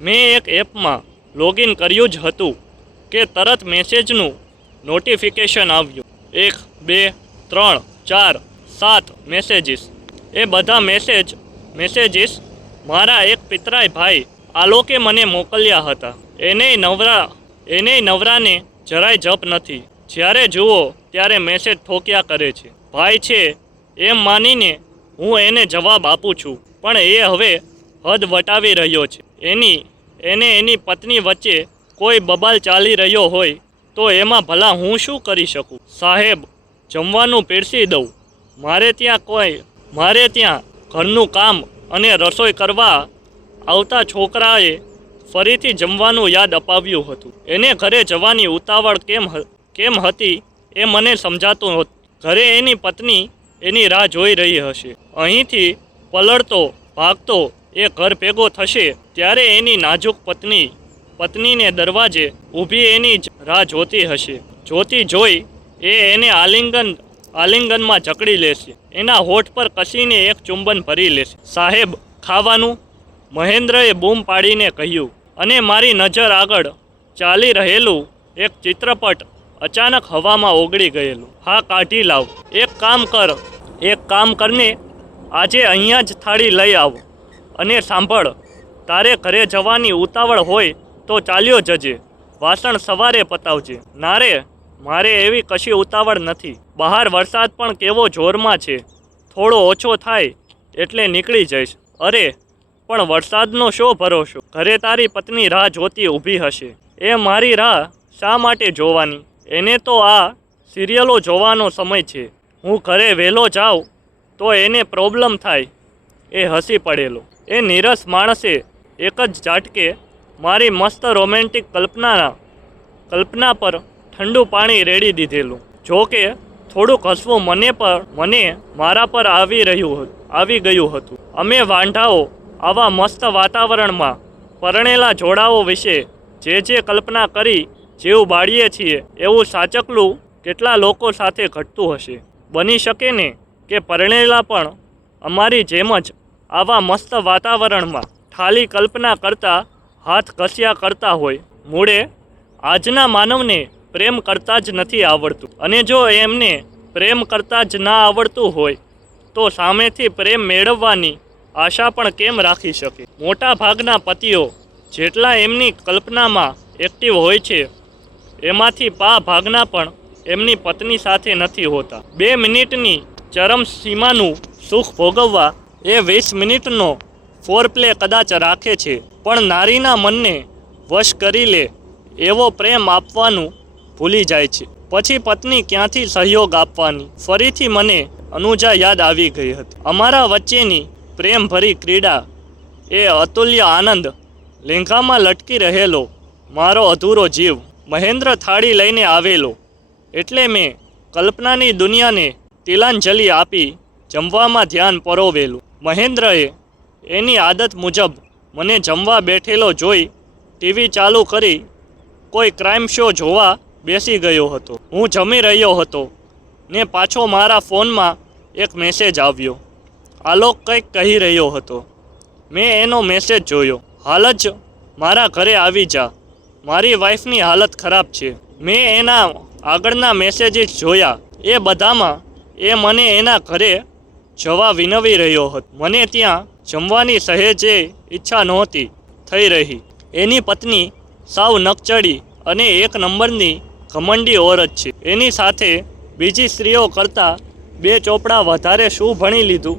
મેં એક એપમાં લોગિન કર્યું જ હતું કે તરત મેસેજનું નોટિફિકેશન આવ્યું. 1, 2, 3, 4, 7 મેસેજીસ. એ બધા મેસેજીસ મારા એક પિતરાઈ ભાઈ આલોકે મને મોકલ્યા હતા. એનેય નવરાને જરાય જપ નથી. જ્યારે જુઓ ત્યારે મેસેજ ઠોક્યા કરે છે. ભાઈ છે એમ માનીને હું એને જવાબ આપું છું, પણ એ હવે હદ વટાવી રહ્યો છે. એની પત્ની વચ્ચે કોઈ બબાલ ચાલી રહ્યો હોય તો એમાં ભલા હું શું કરી શકું? સાહેબ, જમવાનું પીરસી દઉં. મારે ત્યાં ઘરનું કામ અને રસોઈ કરવા આવતા છોકરાએ ફરીથી જમવાનું યાદ અપાવ્યું હતું. એને ઘરે જવાની ઉતાવળ કેમ હતી એ મને સમજાતું નહોતું. ઘરે એની પત્ની એની રાહ જોઈ રહી હશે. અહીંથી પલળતો ભાગતો એ ઘર ભેગો થશે ત્યારે એની નાજુક પત્નીને દરવાજે ઊભી એની જ રાહ જોતી હશે. જોતી જોઈ એ એને આલિંગનમાં જકડી લેશે. એના હોઠ પર કસીને એક ચુંબન ભરી લેશે. સાહેબ, ખાવાનું? મહેન્દ્રએ બૂમ પાડીને કહ્યું, અને મારી નજર આગળ ચાલી રહેલું એક ચિત્રપટ અચાનક હવામાં ઓગળી ગયેલું. હા, કાઢી લાવ. એક કામ કરને, આજે અહીંયા જ થાળી લઈ આવ. અને સાંભળ, તારે ઘરે જવાની ઉતાવળ હોય તો ચાલ્યો જજે. વાસણ સવારે પતાવજે. ના રે, મારે એવી કશી ઉતાવળ નથી. બહાર વરસાદ પણ કેવો જોરમાં છે. થોડો ઓછો થાય એટલે નીકળી જઈશ. અરે, પણ વરસાદનો શો ભરોસો? ઘરે તારી પત્ની રાહ જોતી ઊભી હશે. એ મારી રાહ શા માટે જોવાની? એને તો આ સિરિયલો જોવાનો સમય છે. હું ઘરે વહેલો જાઉં તો એને પ્રોબ્લેમ થાય. એ હસી પડેલો. એ નીરસ માણસે એક જ ઝાટકે મારી મસ્ત રોમેન્ટિક કલ્પના પર ઠંડુ પાણી રેડી દીધેલું. જો કે થોડુંક હસવું મારા પર આવી ગયું હતું. અમે વાંઢાઓ આવા મસ્ત વાતાવરણમાં પરણેલા જોડાઓ વિશે જે કલ્પના કરી જેવું બાળીએ છીએ એવું સાચકલું કેટલા લોકો સાથે ઘટતું હશે. બની શકે ને કે પરણેલા પણ અમારી જેમ જ આવા મસ્ત વાતાવરણમાં ઠાલી કલ્પના કરતા હાથ ઘસ્યા કરતા હોય. મૂળે આજના માનવને પ્રેમ કરતા જ નથી આવડતું. અને જો એમને પ્રેમ કરતા જ ના આવડતું હોય તો સામેથી પ્રેમ મેળવવાની આશા પણ કેમ રાખી શકે? મોટા ભાગના પતિઓ જેટલા એમની કલ્પનામાં એક્ટિવ હોય છે એમાંથી ભાગના પણ એમની પત્ની સાથે નથી હોતા. 2 મિનિટની ચરમ સીમાનું સુખ ભોગવવા એ 20 મિનિટનો ફોરપ્લે કદાચ રાખે છે, પણ નારીના મનને વશ કરી લે એવો પ્રેમ આપવાનું ભૂલી જાય છે. પછી પત્ની ક્યાંથી સહયોગ આપવાની? ફરીથી મને અનુજા યાદ આવી ગઈ હતી. અમારા વચ્ચેની પ્રેમભરી ક્રીડા, એ અતુલ્ય આનંદ, લેંઘામાં લટકી રહેલો મારો અધૂરો જીવ. મહેન્દ્ર થાળી લઈને આવેલો એટલે મેં કલ્પનાની દુનિયાને તિલાંજલિ આપી જમવામાં ધ્યાન પરોવેલું. મહેન્દ્રએ એની આદત મુજબ મને જમવા બેઠેલો જોઈ ટીવી ચાલુ કરી કોઈ ક્રાઇમ શો જોવા બેસી ગયો હતો. હું જમી રહ્યો હતો ને પાછો મારા ફોનમાં એક મેસેજ આવ્યો. આલોક કંઈક કહી રહ્યો હતો. મેં એનો મેસેજ જોયો. હાલ જ મારા ઘરે આવી જા, મારી વાઈફની હાલત ખરાબ છે. મેં એના આગળના મેસેજીસ જોયા. એ બધામાં એ મને એના ઘરે જવા વિનવી રહ્યો હતો. મને ત્યાં જમવાની સહેજે ઈચ્છા નહોતી થઈ રહી. એની પત્ની સાવ નકચડી અને 1 નંબરની ઘમંડી ઓરત છે. એની સાથે બીજી સ્ત્રીઓ કરતાં 2 ચોપડા વધારે શું ભણી લીધું?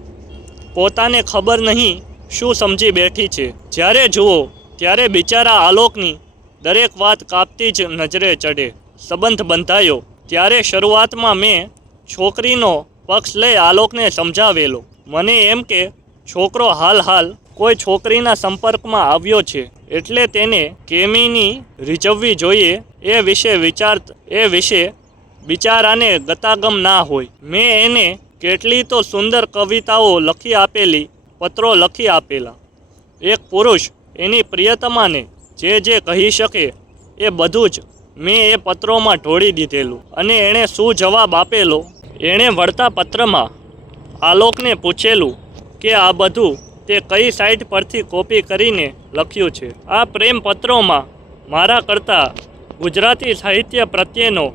પોતાને ખબર નહીં શું સમજી બેઠી છે. જ્યારે જુઓ ત્યારે બિચારા આલોકની દરેક વાત કાપતી જ નજરે ચડે. સંબંધ બંધાયો ત્યારે શરૂઆતમાં મેં છોકરીનો પક્ષ લઈ આલોકને સમજાવેલો. મને એમ કે છોકરો હાલ કોઈ છોકરીના સંપર્કમાં આવ્યો છે એટલે તેને કેમીની રીઝવવી જોઈએ. એ વિશે બિચારાને ગતાગમ ના હોય. મેં એને કેટલી તો સુંદર કવિતાઓ લખી આપેલી, પત્રો લખી આપેલા. એક પુરુષ એની પ્રિયતમાને જે કહી શકે એ બધું જ મેં એ પત્રોમાં ઢોળી દીધેલું. અને એણે શું જવાબ આપેલો? એણે વળતા પત્રમાં આલોકને પૂછેલું કે આ બધું તે તે કઈ સાઇટ પરથી કોપી કરીને લખ્યું છે. આ પ્રેમ પત્રોમાં મારા કરતાં ગુજરાતી સાહિત્ય પ્રત્યેનો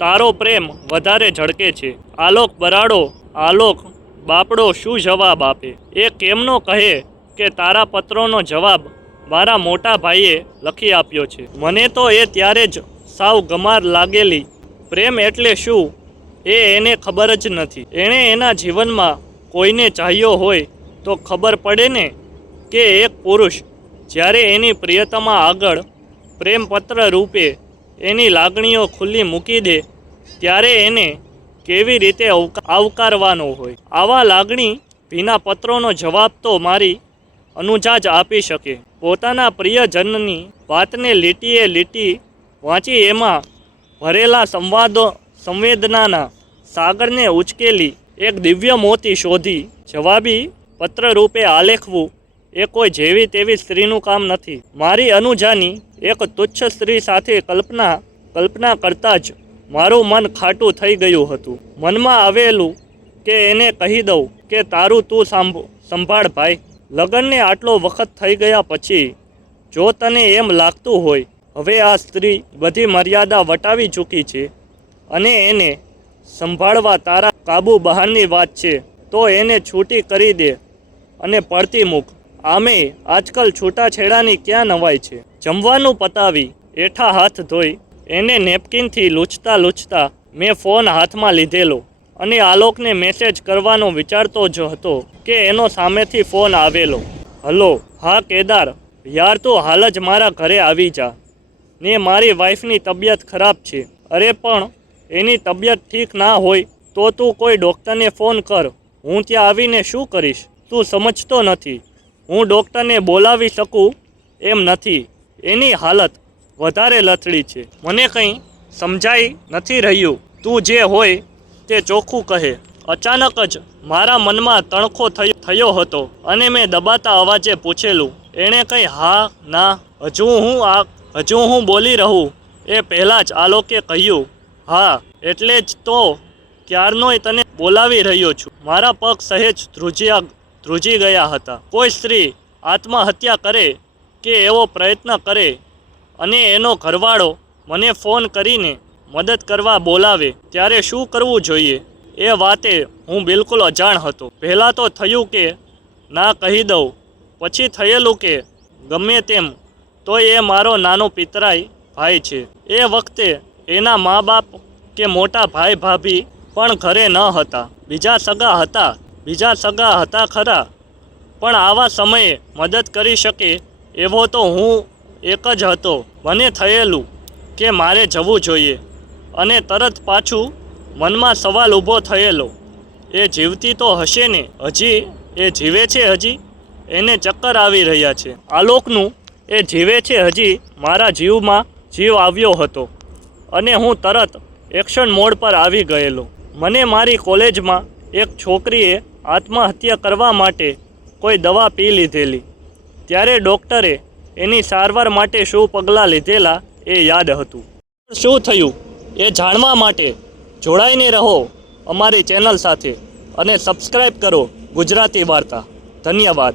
તારો પ્રેમ વધારે ઝળકે છે. આલોક બરાડો આલોક બાપડો શું જવાબ આપે? એ કેમનો કહે કે તારા પત્રોનો જવાબ મારા મોટા ભાઈએ લખી આપ્યો છે. મને તો એ ત્યારે જ સાવ ગમાર લાગેલી. પ્રેમ એટલે શું એ એને ખબર જ નથી. એણે એના જીવનમાં કોઈને ચાહ્યો હોય તો ખબર પડે ને કે એક પુરુષ જ્યારે એની પ્રિયતમા આગળ પ્રેમપત્ર રૂપે એની લાગણીઓ ખુલ્લી મૂકી દે ત્યારે એને કેવી રીતે આવકારવાનો હોય. આવા લાગણી ભીના પત્રોનો જવાબ તો મારી અનુજા જ આપી શકે. પોતાના પ્રિયજનની વાતને લીટીએ લીટી વાંચી એમાં ભરેલા સંવેદનાના સાગરને ઉચકેલી એક દિવ્ય મોતી શોધી જવાબી પત્ર રૂપે આલેખવું એ કોઈ જેવી તેવી સ્ત્રીનું કામ નથી. મારી અનુજાની એક તુચ્છ સ્ત્રી સાથે કલ્પના કરતાં જ મારું મન ખાટું થઈ ગયું હતું. મનમાં આવેલું કે એને કહી દઉં કે તારું તું સંભાળ ભાઈ. લગ્નને આટલો વખત થઈ ગયા પછી જો તને એમ લાગતું હોય હવે આ સ્ત્રી બધી મર્યાદા વટાવી ચૂકી છે અને એને સંભાળવા તારા કાબુ બહારની વાત છે તો એને છૂટી કરી દે અને પડતી મૂક. આમે આજકાલ છૂટાછેડાની ક્યાં નવાઈ છે. જમવાનું પતાવી એઠા હાથ ધોઈ એને નેપકિનથી લૂછતા મેં ફોન હાથમાં લીધેલો અને આલોકને મેસેજ કરવાનો વિચારતો જ હતો કે એનો સામેથી ફોન આવેલો. હલો, હા કેદાર, યાર તું હાલ જ મારા ઘરે આવી જા ને મારી વાઈફની તબિયત ખરાબ છે. અરે પણ એની તબિયત ઠીક ના હોય તો તું કોઈ ડૉક્ટરને ફોન કર. હું ત્યાં આવીને શું કરીશ? તું સમજતો નથી. હું ડૉક્ટરને બોલાવી શકું એમ નથી. એની હાલત વધારે લથડી છે. મને કંઈ સમજાઈ નથી રહ્યું. તું જે હોય તે ચોખ્ખું કહે. અચાનક જ મારા મનમાં તણખો થયો હતો અને મેં દબાતા અવાજે પૂછેલું. એણે કંઈ હા ના હજુ હું બોલી રહું એ પહેલાં જ આલોકે કહ્યું, હા એટલે જ તો ક્યારનોય તને બોલાવી રહ્યો છું. મારા પગ સહેજ ધ્રુજી ગયા હતા. કોઈ સ્ત્રી આત્મહત્યા કરે કે એવો પ્રયત્ન કરે અને એનો ઘરવાળો મને ફોન કરીને મદદ કરવા બોલાવે ત્યારે શું કરવું જોઈએ એ વાતે હું બિલકુલ અજાણ હતો. પહેલાં તો થયું કે ના કહી દઉં, પછી થયેલું કે ગમે તેમ તોય એ મારો નાનો પિતરાઈ ભાઈ છે. એ વખતે એના મા બાપ કે મોટા ભાઈ ભાભી પણ ઘરે ન હતા. બીજા સગા હતા ખરા, પણ આવા સમયે મદદ કરી શકે એવો તો હું એક જ હતો. મને થયેલું કે મારે જવું જોઈએ અને તરત પાછું મનમાં સવાલ ઊભો થયેલો, એ જીવતી તો હશે ને? હજી એ જીવે છે? હજી એને ચક્કર આવી રહ્યા છે. આલોકનું એ જીવે છે હજી મારા જીવમાં જીવ આવ્યો હતો અને હું તરત એક્શન મોડ પર આવી ગયેલો. મને મારી કોલેજમાં એક છોકરીએ આત્મહત્યા કરવા માટે કોઈ દવા પી લીધેલી. ત્યારે ડૉક્ટરે એની સારવાર માટે શું પગલાં લીધેલા એ યાદ હતું. શું થયું એ જાણવા માટે જોડાઈને રહો અમારી ચેનલ સાથે અને સબસ્ક્રાઈબ કરો ગુજરાતી વાર્તા. ધન્યવાદ.